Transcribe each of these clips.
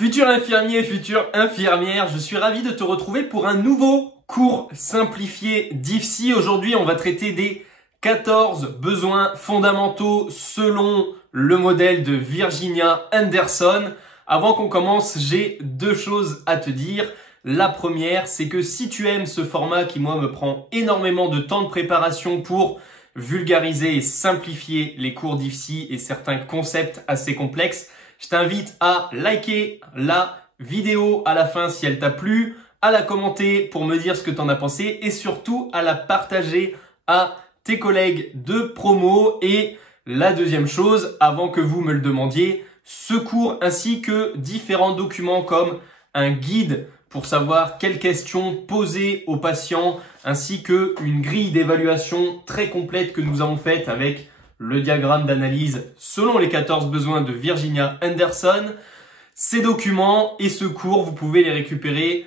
Futur infirmier, future infirmière, je suis ravi de te retrouver pour un nouveau cours simplifié d'IFSI. Aujourd'hui, on va traiter des 14 besoins fondamentaux selon le modèle de Virginia Anderson. Avant qu'on commence, j'ai deux choses à te dire. La première, c'est que si tu aimes ce format qui, moi, me prend énormément de temps de préparation pour vulgariser et simplifier les cours d'IFSI et certains concepts assez complexes, je t'invite à liker la vidéo à la fin si elle t'a plu, à la commenter pour me dire ce que tu en as pensé et surtout à la partager à tes collègues de promo. Et la deuxième chose, avant que vous me le demandiez, ce cours ainsi que différents documents comme un guide pour savoir quelles questions poser aux patients ainsi que une grille d'évaluation très complète que nous avons faite avec le diagramme d'analyse selon les 14 besoins de Virginia Anderson. Ces documents et ce cours, vous pouvez les récupérer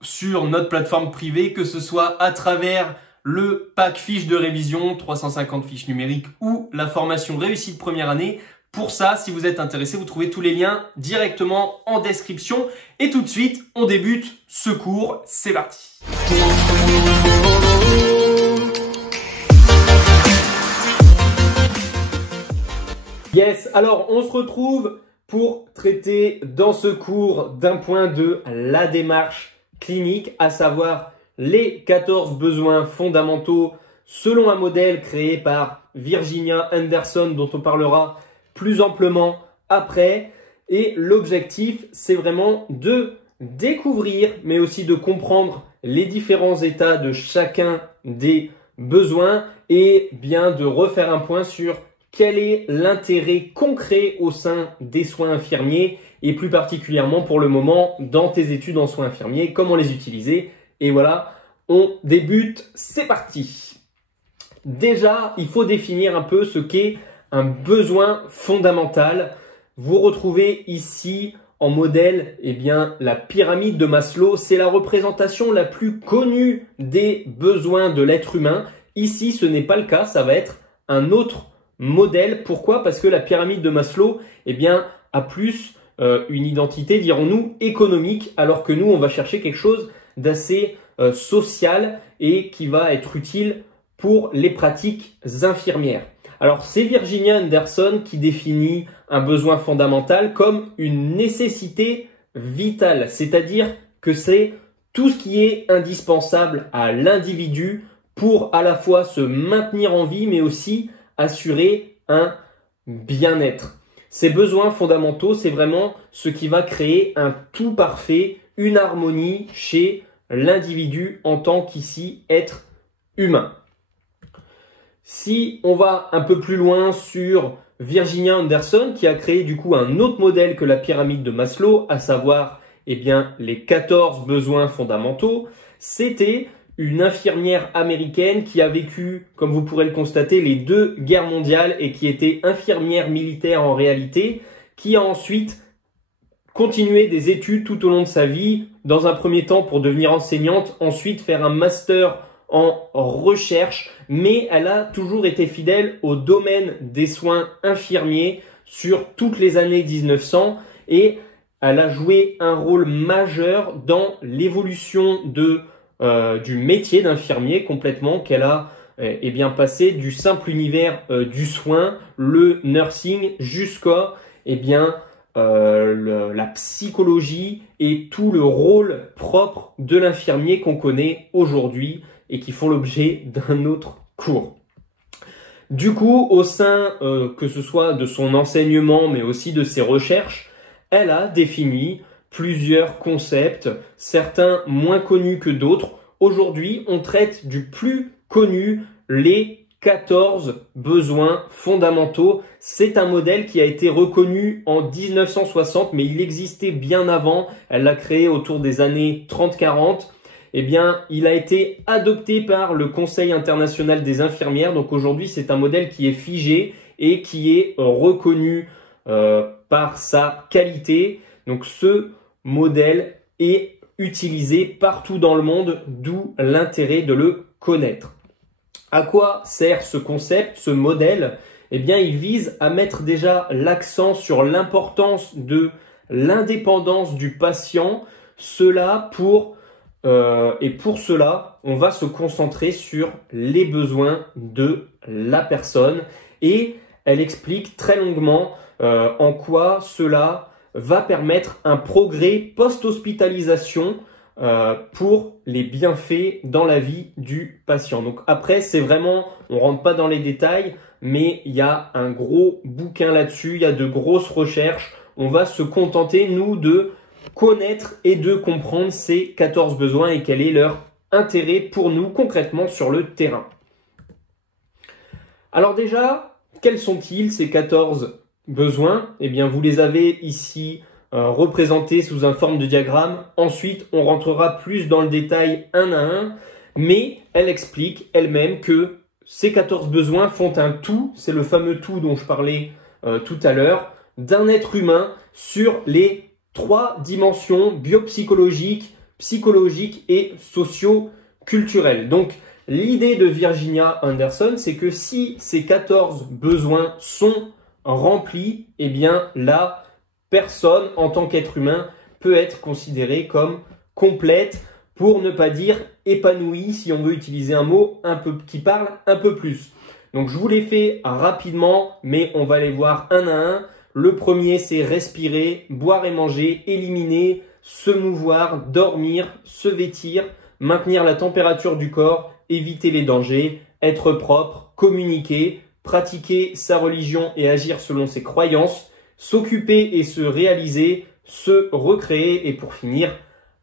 sur notre plateforme privée, que ce soit à travers le pack fiche de révision, 350 fiches numériques ou la formation réussie de première année. Pour ça, si vous êtes intéressé, vous trouvez tous les liens directement en description. Et tout de suite, on débute ce cours. C'est parti. Yes, alors on se retrouve pour traiter dans ce cours d'un point de la démarche clinique, à savoir les 14 besoins fondamentaux selon un modèle créé par Virginia Anderson dont on parlera plus amplement après. Et l'objectif, c'est vraiment de découvrir, mais aussi de comprendre les différents états de chacun des besoins et bien de refaire un point sur quel est l'intérêt concret au sein des soins infirmiers et plus particulièrement pour le moment dans tes études en soins infirmiers, comment les utiliser. Et voilà, on débute, c'est parti. Déjà, il faut définir un peu ce qu'est un besoin fondamental. Vous retrouvez ici en modèle la pyramide de Maslow. C'est la représentation la plus connue des besoins de l'être humain. Ici, ce n'est pas le cas, ça va être un autre modèle. Pourquoi? Parce que la pyramide de Maslow a plus une identité, dirons-nous, économique, alors que nous, on va chercher quelque chose d'assez social et qui va être utile pour les pratiques infirmières. Alors, c'est Virginia Anderson qui définit un besoin fondamental comme une nécessité vitale, c'est-à-dire que c'est tout ce qui est indispensable à l'individu pour à la fois se maintenir en vie, mais aussi assurer un bien-être. Ces besoins fondamentaux, c'est vraiment ce qui va créer un tout parfait, une harmonie chez l'individu en tant qu'ici être humain. Si on va un peu plus loin sur Virginia Anderson qui a créé du coup un autre modèle que la pyramide de Maslow, à savoir les 14 besoins fondamentaux, c'était une infirmière américaine qui a vécu, comme vous pourrez le constater, les deux guerres mondiales et qui était infirmière militaire en réalité, qui a ensuite continué des études tout au long de sa vie, dans un premier temps pour devenir enseignante, ensuite faire un master en recherche, mais elle a toujours été fidèle au domaine des soins infirmiers sur toutes les années 1900 et elle a joué un rôle majeur dans l'évolution du métier d'infirmier complètement, qu'elle a passé du simple univers du soin, le nursing, jusqu'à la psychologie et tout le rôle propre de l'infirmier qu'on connaît aujourd'hui et qui font l'objet d'un autre cours. Du coup, au sein que ce soit de son enseignement mais aussi de ses recherches, elle a défini plusieurs concepts, certains moins connus que d'autres. Aujourd'hui, on traite du plus connu, les 14 besoins fondamentaux. C'est un modèle qui a été reconnu en 1960, mais il existait bien avant. Elle l'a créé autour des années 30-40. Il a été adopté par le Conseil international des infirmières. Donc aujourd'hui, c'est un modèle qui est figé et qui est reconnu par sa qualité. Donc ce modèle est utilisé partout dans le monde, d'où l'intérêt de le connaître. À quoi sert ce concept, ce modèle? Il vise à mettre déjà l'accent sur l'importance de l'indépendance du patient. Pour cela, on va se concentrer sur les besoins de la personne et elle explique très longuement en quoi cela va permettre un progrès post-hospitalisation pour les bienfaits dans la vie du patient. Donc après, c'est vraiment, on rentre pas dans les détails, mais il y a un gros bouquin là-dessus, il y a de grosses recherches. On va se contenter, nous, de connaître et de comprendre ces 14 besoins et quel est leur intérêt pour nous concrètement sur le terrain. Alors déjà, quels sont-ils ces 14 besoins? Eh bien, vous les avez ici représentés sous une forme de diagramme. Ensuite, on rentrera plus dans le détail un à un, mais elle explique elle-même que ces 14 besoins font un tout, c'est le fameux tout dont je parlais tout à l'heure, d'un être humain sur les 3 dimensions biopsychologiques, psychologiques et socio-culturelles. Donc, l'idée de Virginia Anderson, c'est que si ces 14 besoins sont remplis, eh bien, la personne, en tant qu'être humain, peut être considérée comme complète, pour ne pas dire épanouie, si on veut utiliser un mot qui parle un peu plus. Donc, je vous les fais rapidement, mais on va les voir un à un. Le premier, c'est respirer, boire et manger, éliminer, se mouvoir, dormir, se vêtir, maintenir la température du corps, éviter les dangers, être propre, communiquer, pratiquer sa religion et agir selon ses croyances, s'occuper et se réaliser, se recréer et pour finir,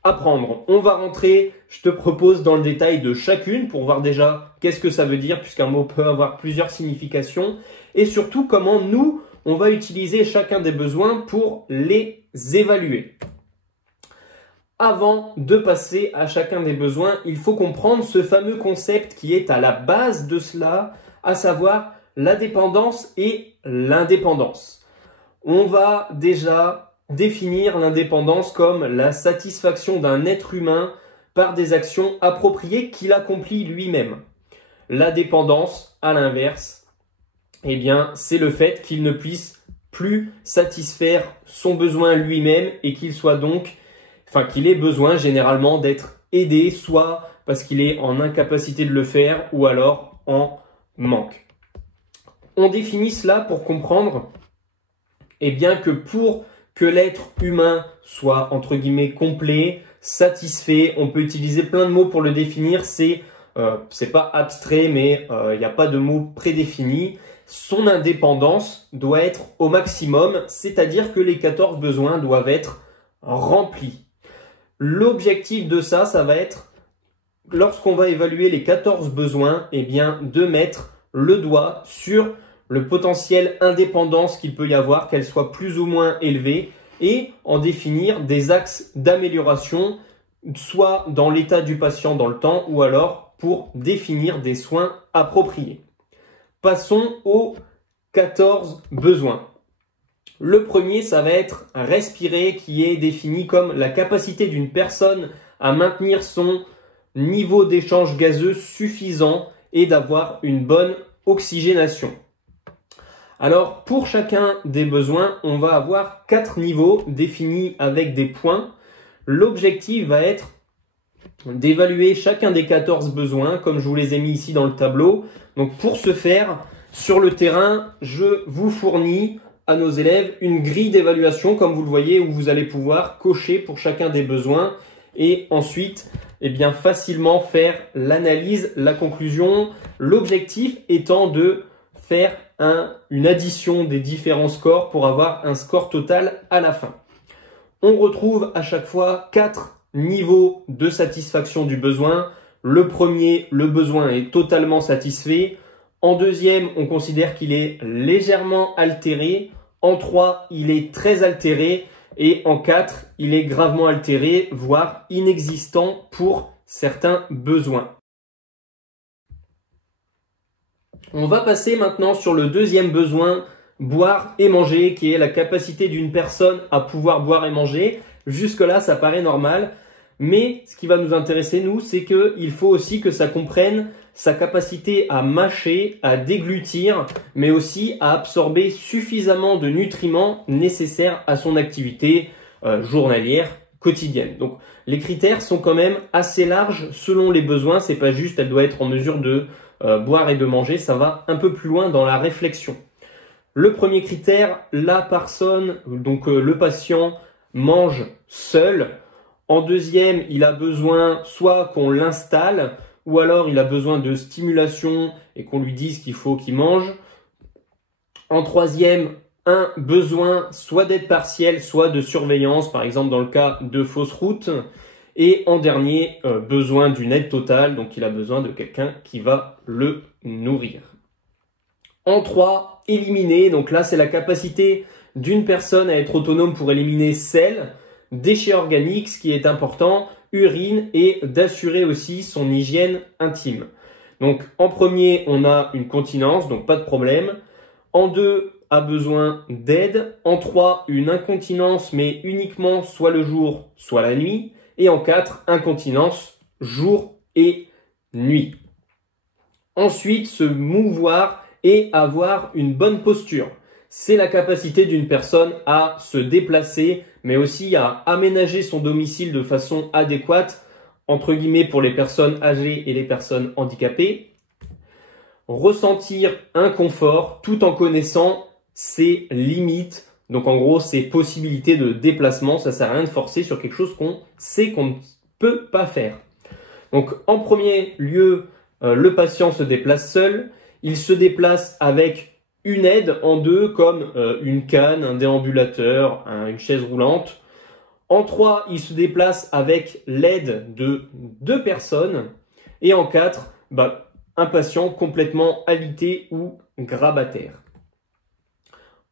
apprendre. On va rentrer, je te propose, dans le détail de chacune pour voir déjà qu'est-ce que ça veut dire puisqu'un mot peut avoir plusieurs significations et surtout comment nous, on va utiliser chacun des besoins pour les évaluer. Avant de passer à chacun des besoins, il faut comprendre ce fameux concept qui est à la base de cela, à savoir la dépendance et l'indépendance. On va déjà définir l'indépendance comme la satisfaction d'un être humain par des actions appropriées qu'il accomplit lui-même. La dépendance, à l'inverse, eh bien, c'est le fait qu'il ne puisse plus satisfaire son besoin lui-même et qu'il ait besoin généralement d'être aidé, soit parce qu'il est en incapacité de le faire ou alors en manque. On définit cela pour comprendre, eh bien, que pour que l'être humain soit, entre guillemets, complet, satisfait, on peut utiliser plein de mots pour le définir, c'est pas abstrait, mais il n'y a pas de mots prédéfinis. Son indépendance doit être au maximum, c'est-à-dire que les 14 besoins doivent être remplis. L'objectif de ça va être, lorsqu'on va évaluer les 14 besoins, eh bien, de mettre le doigt sur le potentiel indépendance qu'il peut y avoir, qu'elle soit plus ou moins élevée, et en définir des axes d'amélioration, soit dans l'état du patient dans le temps, ou alors pour définir des soins appropriés. Passons aux 14 besoins. Le premier, ça va être respirer, qui est défini comme la capacité d'une personne à maintenir son niveau d'échange gazeux suffisant et d'avoir une bonne oxygénation. Alors, pour chacun des besoins, on va avoir 4 niveaux définis avec des points. L'objectif va être d'évaluer chacun des 14 besoins, comme je vous les ai mis ici dans le tableau. Donc, pour ce faire, sur le terrain, je vous fournis à nos élèves une grille d'évaluation, comme vous le voyez, où vous allez pouvoir cocher pour chacun des besoins et ensuite, eh bien, facilement faire l'analyse, la conclusion. L'objectif étant de faire une addition des différents scores pour avoir un score total à la fin. On retrouve à chaque fois 4 niveaux de satisfaction du besoin. Le premier, le besoin est totalement satisfait. En deuxième, on considère qu'il est légèrement altéré. En 3, il est très altéré. Et en 4, il est gravement altéré, voire inexistant pour certains besoins. On va passer maintenant sur le deuxième besoin, boire et manger, qui est la capacité d'une personne à pouvoir boire et manger. Jusque-là, ça paraît normal. Mais ce qui va nous intéresser, nous, c'est qu'il faut aussi que ça comprenne sa capacité à mâcher, à déglutir, mais aussi à absorber suffisamment de nutriments nécessaires à son activité journalière, quotidienne. Donc les critères sont quand même assez larges selon les besoins. C'est pas juste elle doit être en mesure de boire et de manger, ça va un peu plus loin dans la réflexion. Le premier critère, la personne, donc le patient mange seul. En deuxième, il a besoin soit qu'on l'installe ou alors il a besoin de stimulation et qu'on lui dise qu'il faut qu'il mange. En troisième, un besoin soit d'aide partielle, soit de surveillance, par exemple dans le cas de fausse route. Et en dernier, besoin d'une aide totale, donc il a besoin de quelqu'un qui va le nourrir. En 3, éliminer, donc là c'est la capacité d'une personne à être autonome pour éliminer sel, déchets organiques, ce qui est important, urine et d'assurer aussi son hygiène intime. Donc en premier, on a une continence, donc pas de problème. En 2, a besoin d'aide. En 3, une incontinence, mais uniquement soit le jour, soit la nuit. Et en 4, incontinence, jour et nuit. Ensuite, se mouvoir et avoir une bonne posture. C'est la capacité d'une personne à se déplacer, mais aussi à aménager son domicile de façon adéquate, entre guillemets pour les personnes âgées et les personnes handicapées. Ressentir un confort tout en connaissant ses limites. Donc en gros, ses possibilités de déplacement, ça sert à rien de forcer sur quelque chose qu'on sait qu'on ne peut pas faire. Donc en premier lieu, le patient se déplace seul. Il se déplace avec une aide en 2 comme une canne, un déambulateur, une chaise roulante. En 3, il se déplace avec l'aide de 2 personnes. Et en 4, un patient complètement alité ou grabataire.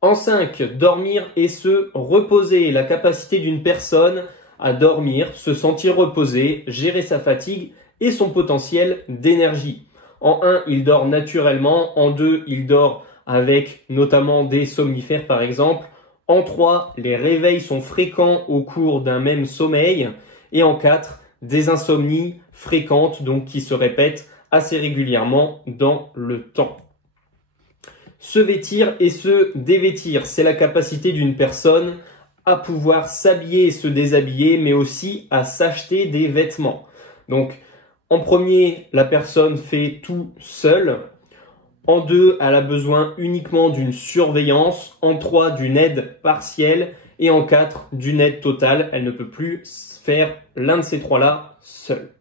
En 5, dormir et se reposer. La capacité d'une personne à dormir, se sentir reposé, gérer sa fatigue et son potentiel d'énergie. En 1, il dort naturellement. En 2, il dort avec notamment des somnifères par exemple. En 3, les réveils sont fréquents au cours d'un même sommeil. Et en 4, des insomnies fréquentes, donc qui se répètent assez régulièrement dans le temps. Se vêtir et se dévêtir, c'est la capacité d'une personne à pouvoir s'habiller et se déshabiller, mais aussi à s'acheter des vêtements. Donc, en premier, la personne fait tout seule. En 2, elle a besoin uniquement d'une surveillance. En 3, d'une aide partielle. Et en 4, d'une aide totale. Elle ne peut plus faire l'un de ces trois-là seule.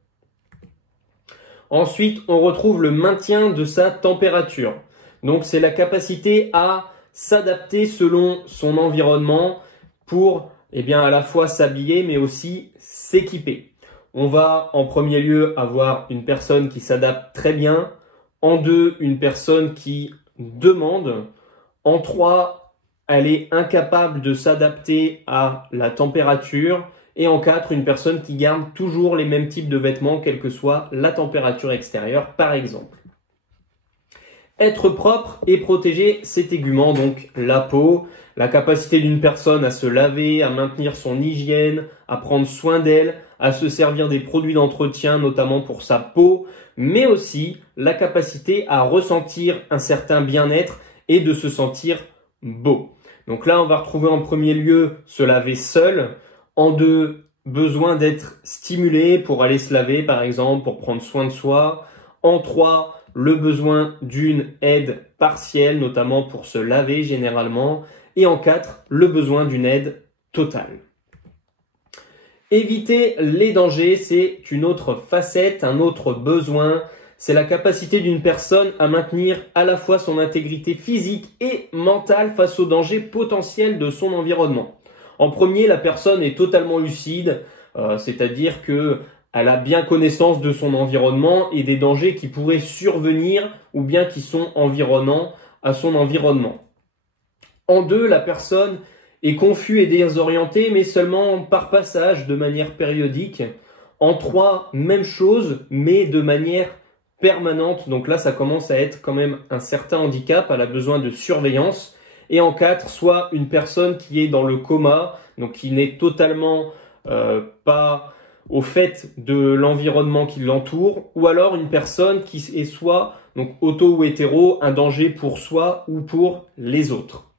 Ensuite, on retrouve le maintien de sa température. Donc, c'est la capacité à s'adapter selon son environnement pour, à la fois s'habiller, mais aussi s'équiper. On va, en premier lieu, avoir une personne qui s'adapte très bien. En 2, une personne qui demande. En 3, elle est incapable de s'adapter à la température. Et en 4, une personne qui garde toujours les mêmes types de vêtements, quelle que soit la température extérieure, par exemple. Être propre et protégé, c'est tégument, donc la peau, la capacité d'une personne à se laver, à maintenir son hygiène, à prendre soin d'elle, à se servir des produits d'entretien, notamment pour sa peau, mais aussi la capacité à ressentir un certain bien-être et de se sentir beau. Donc là, on va retrouver en premier lieu se laver seul. En 2, besoin d'être stimulé pour aller se laver, par exemple, pour prendre soin de soi. En 3, le besoin d'une aide partielle, notamment pour se laver généralement. Et en 4, le besoin d'une aide totale. Éviter les dangers, c'est une autre facette, un autre besoin. C'est la capacité d'une personne à maintenir à la fois son intégrité physique et mentale face aux dangers potentiels de son environnement. En premier, la personne est totalement lucide, c'est-à-dire qu'elle a bien connaissance de son environnement et des dangers qui pourraient survenir ou bien qui sont environnants à son environnement. En 2, la personne est confuse et désorientée, mais seulement par passage, de manière périodique. En 3, même chose, mais de manière permanente. Donc là, ça commence à être quand même un certain handicap, elle a besoin de surveillance. Et en 4, soit une personne qui est dans le coma, donc qui n'est totalement pas au fait de l'environnement qui l'entoure, ou alors une personne qui est soit, donc auto ou hétéro, un danger pour soi ou pour les autres.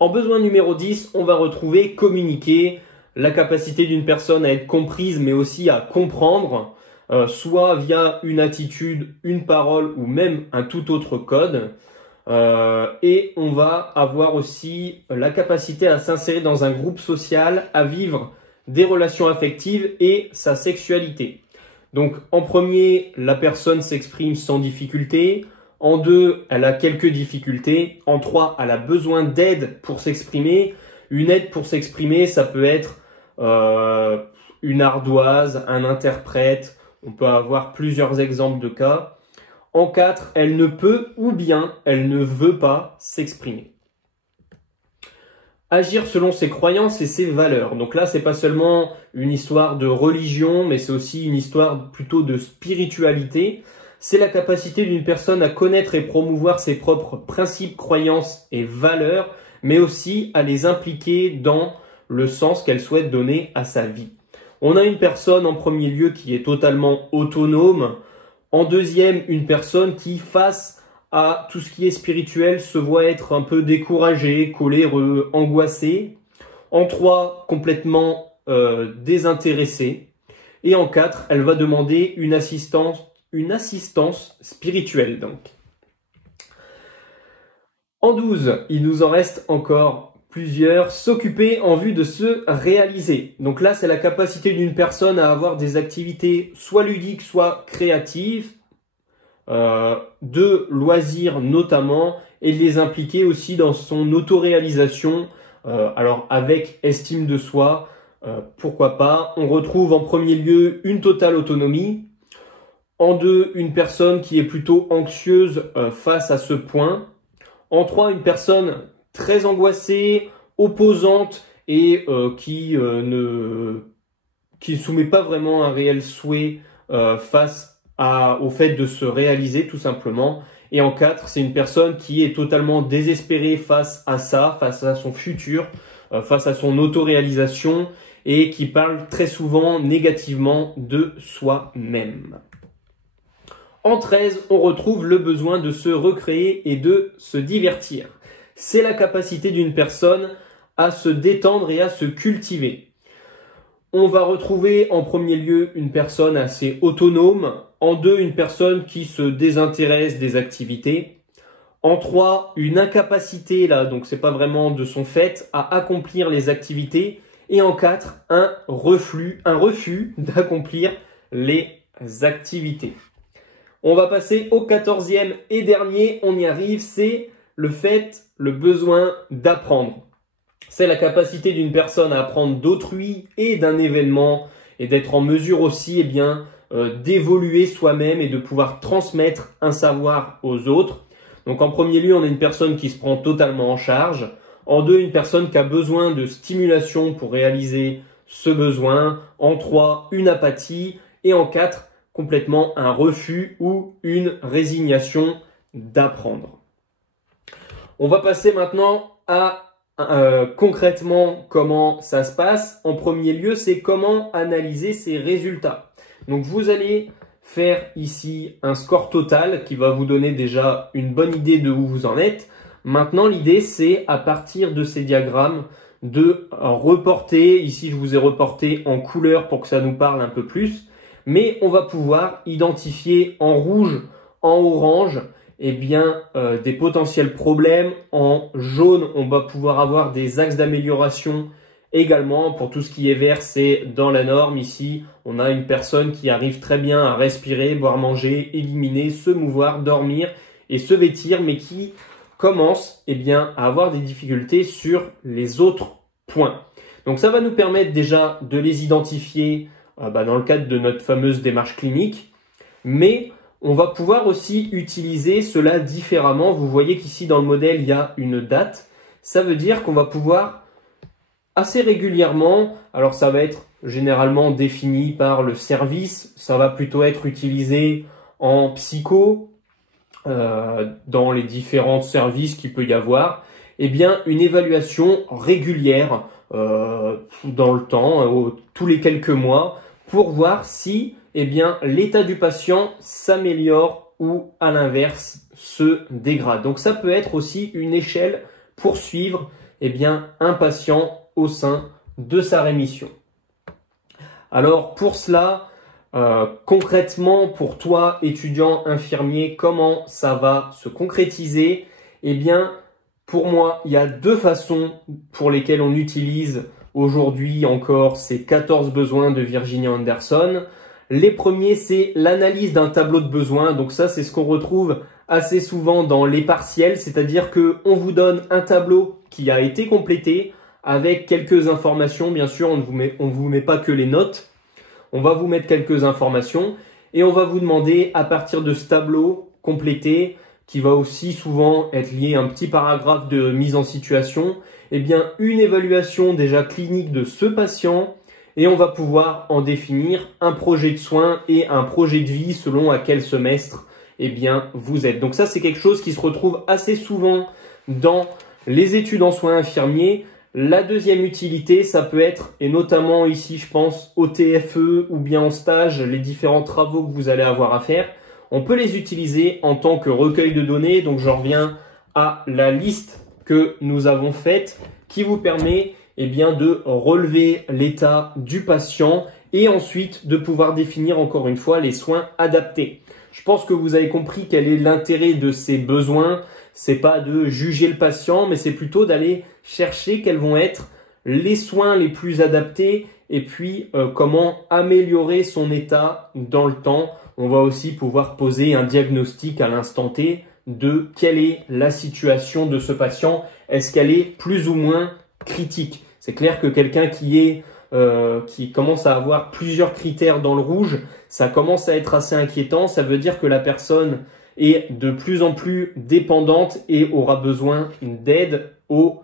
En besoin numéro 10, on va retrouver communiquer, la capacité d'une personne à être comprise mais aussi à comprendre, soit via une attitude, une parole ou même un tout autre code. Et on va avoir aussi la capacité à s'insérer dans un groupe social, à vivre des relations affectives et sa sexualité. Donc en premier, la personne s'exprime sans difficulté. En 2, elle a quelques difficultés. En 3, elle a besoin d'aide pour s'exprimer. Une aide pour s'exprimer, ça peut être une ardoise, un interprète. On peut avoir plusieurs exemples de cas. En 4, elle ne peut ou bien elle ne veut pas s'exprimer. Agir selon ses croyances et ses valeurs. Donc là, c'est pas seulement une histoire de religion, mais c'est aussi une histoire plutôt de spiritualité. C'est la capacité d'une personne à connaître et promouvoir ses propres principes, croyances et valeurs, mais aussi à les impliquer dans le sens qu'elle souhaite donner à sa vie. On a une personne en premier lieu qui est totalement autonome. En deuxième, une personne qui, face à tout ce qui est spirituel, se voit être un peu découragée, coléreux, angoissé. En 3, complètement désintéressée. Et en 4, elle va demander une assistance spirituelle. Donc. En 12, il nous en reste encore plusieurs. S'occuper en vue de se réaliser. Donc là, c'est la capacité d'une personne à avoir des activités soit ludiques, soit créatives, de loisirs notamment, et de les impliquer aussi dans son autoréalisation, alors avec estime de soi, pourquoi pas. On retrouve en premier lieu une totale autonomie. En 2, une personne qui est plutôt anxieuse face à ce point. En 3, une personne très angoissée, opposante et qui ne soumet pas vraiment un réel souhait face au fait de se réaliser tout simplement. Et en 4, c'est une personne qui est totalement désespérée face à ça, face à son futur, face à son autoréalisation et qui parle très souvent négativement de soi-même. En 13, on retrouve le besoin de se recréer et de se divertir. C'est la capacité d'une personne à se détendre et à se cultiver. On va retrouver en premier lieu une personne assez autonome. En 2, une personne qui se désintéresse des activités. En 3, une incapacité, là, donc c'est pas vraiment de son fait, à accomplir les activités. Et en 4, un refus d'accomplir les activités. On va passer au 14e et dernier, on y arrive, c'est le besoin d'apprendre. C'est la capacité d'une personne à apprendre d'autrui et d'un événement et d'être en mesure aussi d'évoluer soi-même et de pouvoir transmettre un savoir aux autres. Donc en premier lieu, on a une personne qui se prend totalement en charge. En 2, une personne qui a besoin de stimulation pour réaliser ce besoin. En 3, une apathie. Et en 4, complètement un refus ou une résignation d'apprendre. On va passer maintenant à concrètement comment ça se passe. En premier lieu, c'est comment analyser ces résultats. Donc vous allez faire ici un score total qui va vous donner déjà une bonne idée de où vous en êtes. Maintenant, l'idée, c'est à partir de ces diagrammes de reporter. Ici, je vous ai reporté en couleur pour que ça nous parle un peu plus. Mais on va pouvoir identifier en rouge, en orange, des potentiels problèmes. En jaune, on va pouvoir avoir des axes d'amélioration également. Pour tout ce qui est vert, c'est dans la norme. Ici, on a une personne qui arrive très bien à respirer, boire, manger, éliminer, se mouvoir, dormir et se vêtir, mais qui commence à avoir des difficultés sur les autres points. Donc ça va nous permettre déjà de les identifier dans le cadre de notre fameuse démarche clinique, mais on va pouvoir aussi utiliser cela différemment. Vous voyez qu'ici dans le modèle, il y a une date. Ça veut dire qu'on va pouvoir assez régulièrement, alors ça va être généralement défini par le service, ça va plutôt être utilisé en psycho, dans les différents services qu'il peut y avoir, une évaluation régulière dans le temps, tous les quelques mois, pour voir si l'état du patient s'améliore ou à l'inverse se dégrade. Donc ça peut être aussi une échelle pour suivre un patient au sein de sa rémission. Alors pour cela, concrètement pour toi étudiant infirmier, comment ça va se concrétiser? Pour moi, il y a deux façons pour lesquelles on utilise aujourd'hui encore ces 14 besoins de Virginia Anderson. Les premiers, c'est l'analyse d'un tableau de besoins. Donc ça, c'est ce qu'on retrouve assez souvent dans les partiels, c'est-à-dire qu'on vous donne un tableau qui a été complété avec quelques informations. Bien sûr, on ne vous met pas que les notes. On va vous mettre quelques informations et on va vous demander à partir de ce tableau complété, qui va aussi souvent être lié à un petit paragraphe de mise en situation, une évaluation déjà clinique de ce patient et on va pouvoir en définir un projet de soins et un projet de vie selon à quel semestre vous êtes. Donc ça, c'est quelque chose qui se retrouve assez souvent dans les études en soins infirmiers. La deuxième utilité, ça peut être, et notamment ici, je pense, au TFE ou bien en stage, les différents travaux que vous allez avoir à faire, on peut les utiliser en tant que recueil de données. Donc, je reviens à la liste que nous avons faite qui vous permet de relever l'état du patient et ensuite de pouvoir définir encore une fois les soins adaptés. Je pense que vous avez compris quel est l'intérêt de ces besoins. C'est pas de juger le patient, mais c'est plutôt d'aller chercher quels vont être les soins les plus adaptés et puis comment améliorer son état dans le temps. On va aussi pouvoir poser un diagnostic à l'instant T de quelle est la situation de ce patient. Est-ce qu'elle est plus ou moins critique? C'est clair que quelqu'un qui commence à avoir plusieurs critères dans le rouge, ça commence à être assez inquiétant. Ça veut dire que la personne est de plus en plus dépendante et aura besoin d'aide au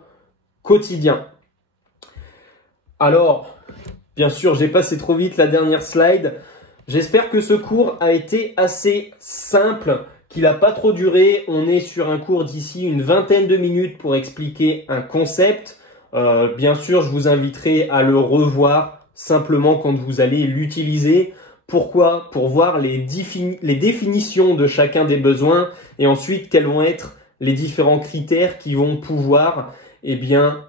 quotidien. Alors, bien sûr, j'ai passé trop vite la dernière slide. J'espère que ce cours a été assez simple, qu'il n'a pas trop duré. On est sur un cours d'ici une vingtaine de minutes pour expliquer un concept. Bien sûr, je vous inviterai à le revoir simplement quand vous allez l'utiliser. Pourquoi? Pour voir les définitions de chacun des besoins et ensuite quels vont être les différents critères qui vont pouvoir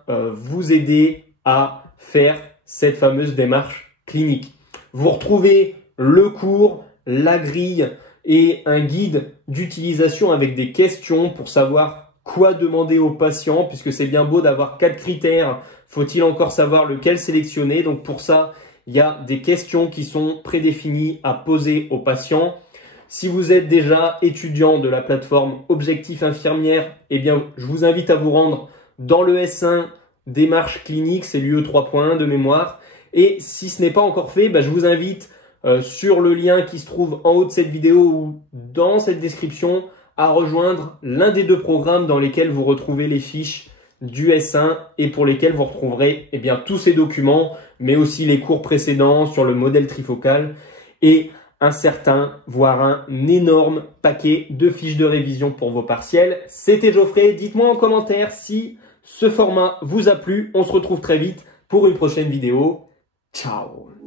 vous aider à faire cette fameuse démarche clinique. Vous retrouvez le cours, la grille et un guide d'utilisation avec des questions pour savoir quoi demander aux patients, puisque c'est bien beau d'avoir 4 critères, faut-il encore savoir lequel sélectionner? Donc pour ça, il y a des questions qui sont prédéfinies à poser aux patients. Si vous êtes déjà étudiant de la plateforme Objectif Infirmière, je vous invite à vous rendre dans le S1 démarche clinique, c'est l'UE 3.1 de mémoire. Et si ce n'est pas encore fait, je vous invite sur le lien qui se trouve en haut de cette vidéo ou dans cette description à rejoindre l'un des deux programmes dans lesquels vous retrouvez les fiches du S1 et pour lesquels vous retrouverez tous ces documents, mais aussi les cours précédents sur le modèle trifocal et un certain, voire un énorme paquet de fiches de révision pour vos partiels. C'était Geoffrey, dites-moi en commentaire si ce format vous a plu. On se retrouve très vite pour une prochaine vidéo. Ciao!